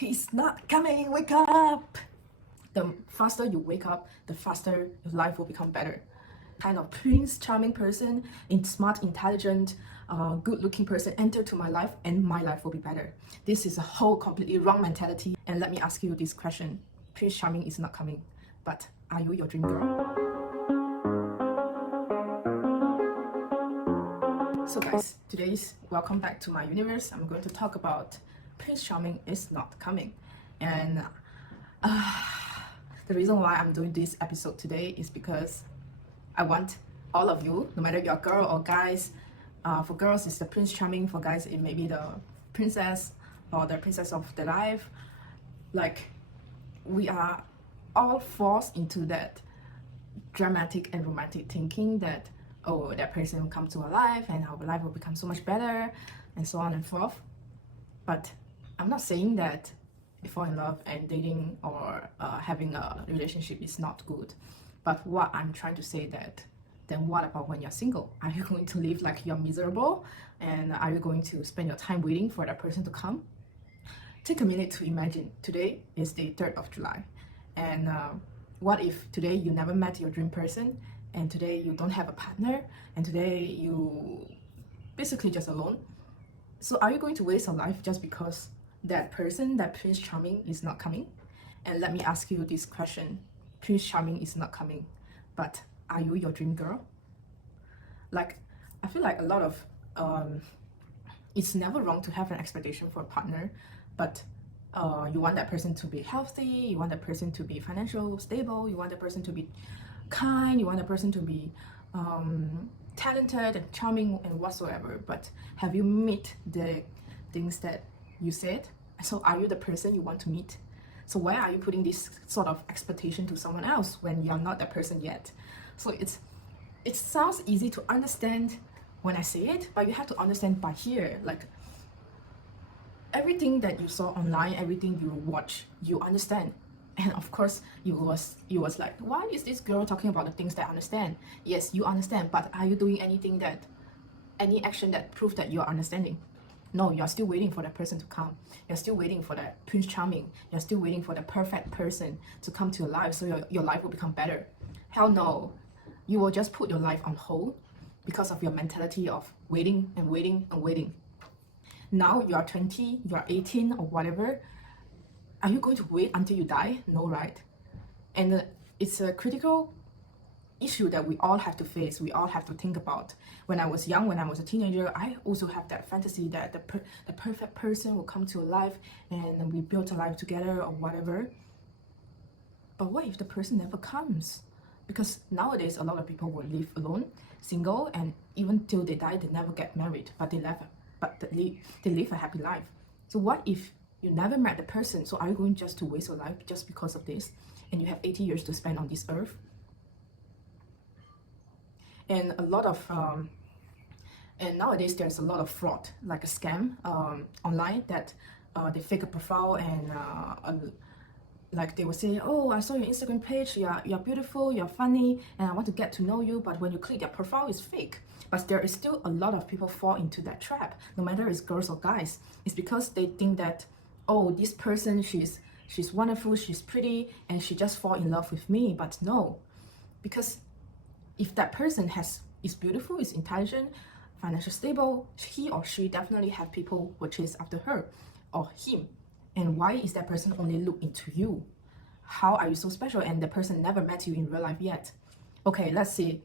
He's not coming, wake up! The faster you wake up, the faster your life will become better. Kind of prince charming person, smart, intelligent, good looking person enter to my life and my life will be better. This is a whole completely wrong mentality. And let me ask you this question. Prince charming is not coming, but are you your dream girl? So guys, today's welcome back to my universe. I'm going to talk about Prince Charming is not coming. And the reason why I'm doing this episode today is because I want all of you, no matter you're a girl or guys, for girls it's the Prince Charming, for guys it may be the princess or the princess of the life. Like, we are all forced into that dramatic and romantic thinking that, oh, that person will come to our life and our life will become so much better, and so on and forth. But I'm not saying that fall in love and dating or having a relationship is not good. But what I'm trying to say that, then what about when you're single? Are you going to live like you're miserable? And are you going to spend your time waiting for that person to come? Take a minute to imagine. Today is the 3rd of July. And what if today you never met your dream person, and today you don't have a partner, and today you basically just alone? So are you going to waste your life just because that person, that Prince Charming, is not coming? And let me ask you this question. Prince Charming is not coming, but are you your dream girl? Like, I feel like a lot of it's never wrong to have an expectation for a partner, but you want that person to be healthy, you want that person to be financially stable, you want that person to be kind, you want that person to be talented and charming and whatsoever. But have you met the things that you said? So are you the person you want to meet? So why are you putting this sort of expectation to someone else when you're not that person yet? So it sounds easy to understand when I say it, but you have to understand by here. Like, everything that you saw online, everything you watch, you understand. And of course, you was like, why is this girl talking about the things that I understand? Yes, you understand, but are you doing any action that proves that you are understanding? No, you're still waiting for that person to come. You're still waiting for that Prince Charming. You're still waiting for the perfect person to come to your life so your life will become better. Hell no. You will just put your life on hold because of your mentality of waiting and waiting and waiting. Now you are 20, you are 18 or whatever. Are you going to wait until you die? No, right? And it's a critical issue that we all have to face, we all have to think about. When I was young, when I was a teenager, I also have that fantasy that the perfect person will come to a life and we build a life together or whatever. But what if the person never comes? Because nowadays a lot of people will live alone, single, and even till they die, they never get married, but they live a happy life. So what if you never met the person? So are you going just to waste your life just because of this? And you have 80 years to spend on this earth? And a lot of and nowadays there's a lot of fraud, like a scam online, that they fake a profile and like they will say, oh, I saw your Instagram page, you're beautiful, you're funny, and I want to get to know you. But when you click, their profile is fake. But there is still a lot of people fall into that trap, no matter it's girls or guys. It's because they think that, oh, this person, she's wonderful, she's pretty, and she just fall in love with me. But no, because if that person is beautiful, is intelligent, financially stable, he or she definitely have people who chase after her or him. And why is that person only look into you? How are you so special and the person never met you in real life yet? Okay, let's say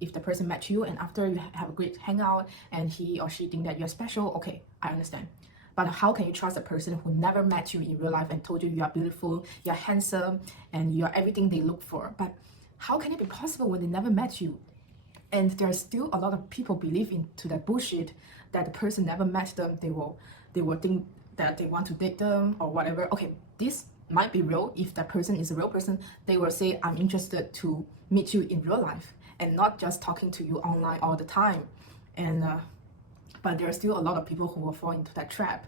if the person met you and after you have a great hangout and he or she think that you're special, okay, I understand. But how can you trust a person who never met you in real life and told you you are beautiful, you're handsome, and you're everything they look for? But how can it be possible when they never met you? And there's still a lot of people believe into that bullshit that the person never met them. They will think that they want to date them or whatever. Okay, this might be real. If that person is a real person, they will say, I'm interested to meet you in real life and not just talking to you online all the time. And but there are still a lot of people who will fall into that trap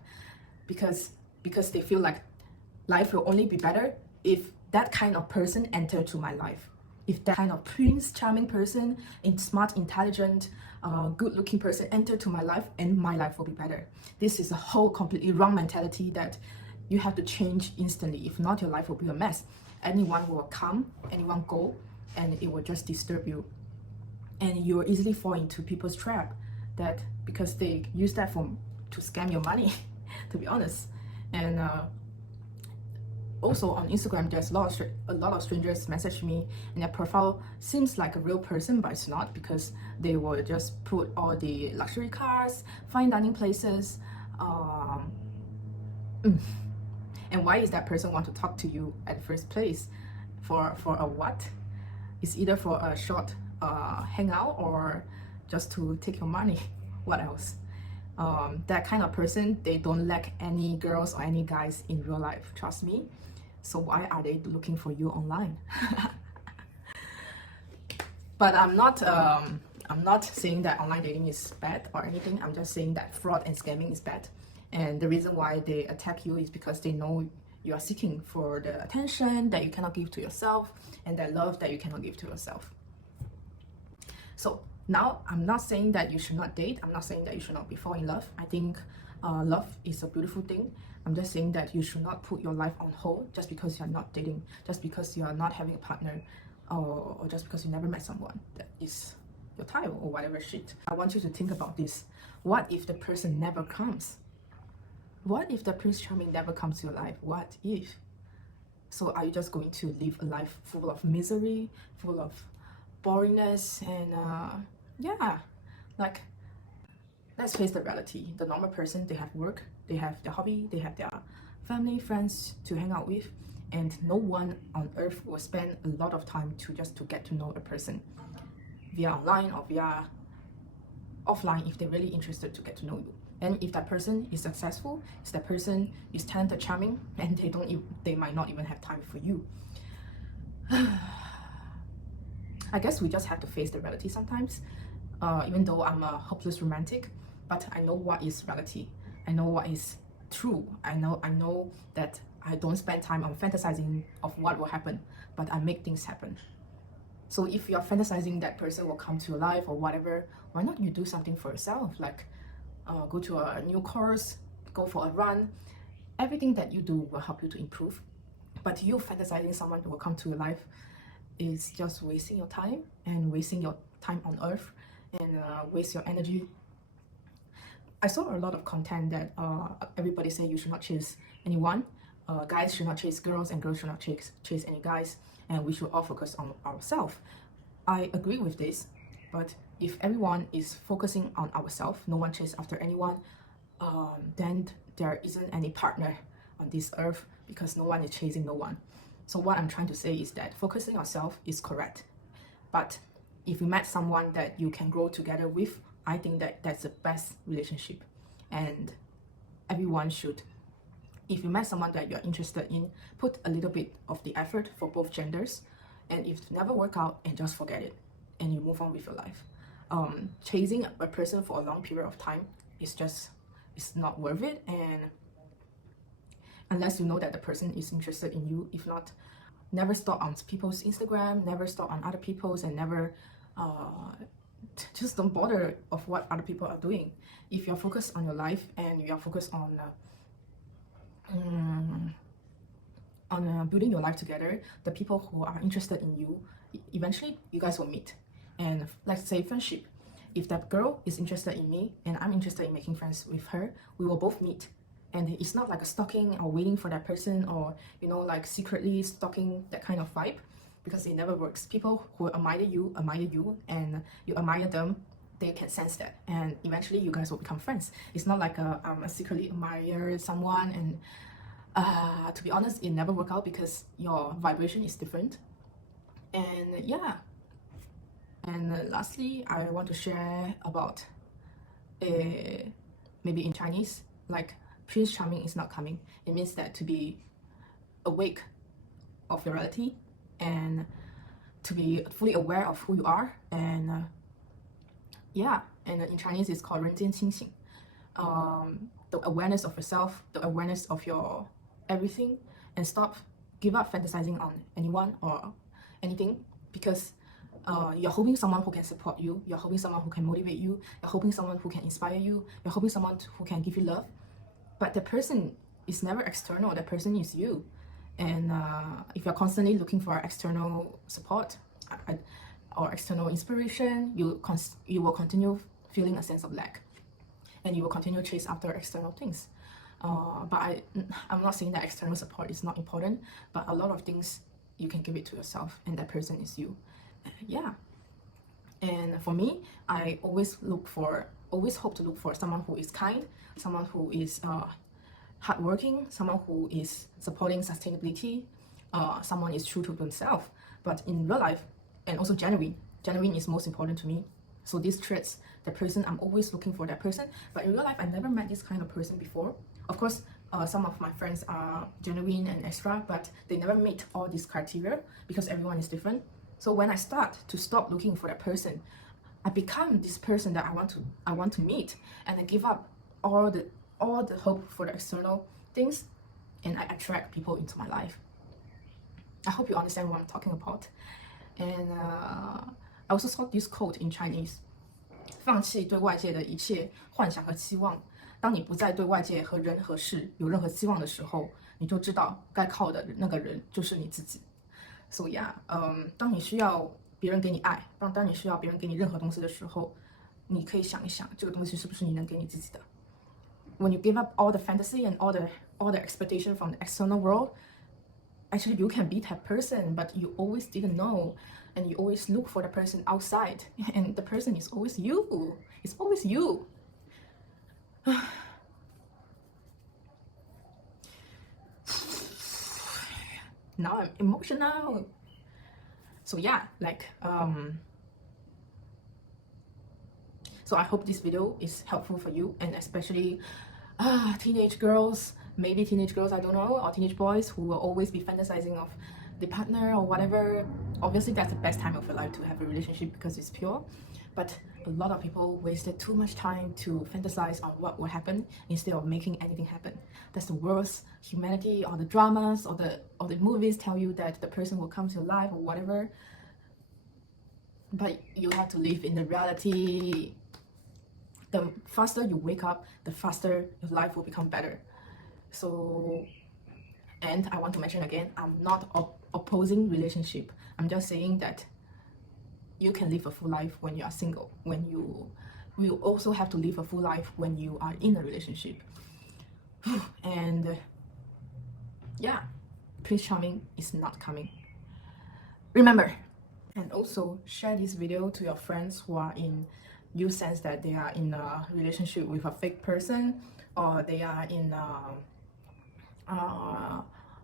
because they feel like life will only be better if that kind of person enter to my life. If that kind of Prince Charming person, smart, intelligent, good looking person enter to my life, and my life will be better. This is a whole completely wrong mentality that you have to change instantly. If not, your life will be a mess. Anyone will come, anyone go, and it will just disturb you. And you will easily fall into people's trap, that because they use that to scam your money, to be honest. And also on Instagram, there's a lot of strangers message me, and their profile seems like a real person, but it's not, because they will just put all the luxury cars, fine dining places. And why is that person want to talk to you at first place? For a what? It's either for a short hangout or just to take your money. What else? That kind of person, they don't lack any girls or any guys in real life, trust me. So why are they looking for you online? But I'm not saying that online dating is bad or anything. I'm just saying that fraud and scamming is bad. And the reason why they attack you is because they know you are seeking for the attention that you cannot give to yourself, and that love that you cannot give to yourself. So now, I'm not saying that you should not date. I'm not saying that you should not fall in love. I think love is a beautiful thing. I'm just saying that you should not put your life on hold just because you're not dating, just because you are not having a partner, or just because you never met someone that is your type or whatever shit. I want you to think about this. What if the person never comes? What if the Prince Charming never comes to your life? What if? So are you just going to live a life full of misery, full of boringness, and yeah, like, let's face the reality. The normal person, they have work, they have their hobby, they have their family, friends to hang out with, and no one on earth will spend a lot of time to get to know a person via online or via offline if they're really interested to get to know you. And if that person is successful, if that person is talented, charming, and they might not even have time for you. I guess we just have to face the reality sometimes. Even though I'm a hopeless romantic, but I know what is reality. I know what is true. I know that I don't spend time on fantasizing of what will happen, but I make things happen. So if you're fantasizing that person will come to your life or whatever, why not you do something for yourself? Like go to a new course, go for a run. Everything that you do will help you to improve. But you fantasizing someone will come to your life is just wasting your time, and wasting your time on earth, and waste your energy. I saw a lot of content that everybody say you should not chase anyone. Guys should not chase girls, and girls should not chase any guys, and we should all focus on ourselves. I agree with this, but if everyone is focusing on ourselves, no one chases after anyone, then there isn't any partner on this earth, because no one is chasing no one. So what I'm trying to say is that focusing on yourself is correct, but if you met someone that you can grow together with, I think that that's the best relationship. And everyone should, if you met someone that you're interested in, put a little bit of the effort for both genders. And if it never work out, and just forget it, and you move on with your life. Chasing a person for a long period of time it's not worth it, and unless you know that the person is interested in you. If not, never stalk on people's Instagram, never stalk on other people's, and never just don't bother of what other people are doing. If you're focused on your life, and you're focused on building your life together, the people who are interested in you, eventually you guys will meet. And let's say friendship, if that girl is interested in me and I'm interested in making friends with her, we will both meet. And it's not like a stalking or waiting for that person, or like secretly stalking, that kind of vibe, because it never works. People who admire you, and you admire them, they can sense that, and eventually you guys will become friends. It's not like a secretly admire someone, and to be honest, it never work out because your vibration is different. And yeah, and lastly, I want to share about maybe in Chinese, like, Prince Charming is not coming. It means that to be awake of your reality, and to be fully aware of who you are. And yeah, and in Chinese it's called 人间清醒. The awareness of yourself, the awareness of your everything, and give up fantasizing on anyone or anything, because you're hoping someone who can support you, you're hoping someone who can motivate you, you're hoping someone who can inspire you, you're hoping someone who can give you love. But the person is never external. That person is you. And if you're constantly looking for external support or external inspiration, you will continue feeling a sense of lack, and you will continue to chase after external things. But I'm not saying that external support is not important, but a lot of things you can give it to yourself, and that person is you. Yeah. And for me, I always hope to look for someone who is kind, someone who is hardworking, someone who is supporting sustainability, someone is true to themselves, but in real life, and also genuine is most important to me. So these traits, the person, I'm always looking for that person. But in real life, I never met this kind of person before. Of course, some of my friends are genuine and extra, but they never meet all these criteria because everyone is different. So when I start to stop looking for that person, I become this person that I want to meet, and I give up all the hope for the external things, and I attract people into my life. I hope you understand what I'm talking about. And I also saw this quote in Chinese: 放弃对外界的一切幻想和期望。当你不再对外界和人和事有任何期望的时候，你就知道该靠的那个人就是你自己。So yeah，当你需要别人给你爱，当你需要别人给你任何东西的时候，你可以想一想，这个东西是不是你能给你自己的。When you give up all the fantasy and all the expectation from the external world, actually you can be that person, but you always didn't know, and you always look for the person outside, and the person is always you. It's always you. Now I'm emotional. So yeah, so I hope this video is helpful for you, and especially teenage girls, maybe teenage girls, I don't know, or teenage boys who will always be fantasizing of the partner or whatever. Obviously that's the best time of your life to have a relationship because it's pure, but a lot of people wasted too much time to fantasize on what will happen instead of making anything happen. That's the worst. Humanity, or the dramas, or the movies tell you that the person will come to your life or whatever, but you have to live in the reality. The faster you wake up, the faster your life will become better. So, and I want to mention again, I'm not opposing relationship. I'm just saying that you can live a full life when you are single. When you also have to live a full life when you are in a relationship. And yeah, Prince Charming is not coming. Remember. And also share this video to your friends who are in, you sense that they are in a relationship with a fake person, or they are in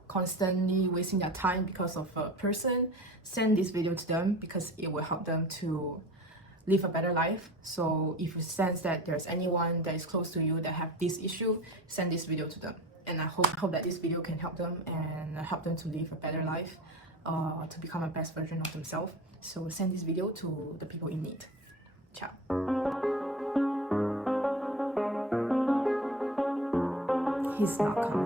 constantly wasting their time because of a person. Send this video to them because it will help them to live a better life. So if you sense that there's anyone that is close to you that have this issue, send this video to them. And I hope that this video can help them and help them to live a better life, to become a best version of themselves. So send this video to the people in need. Ciao. He's not coming.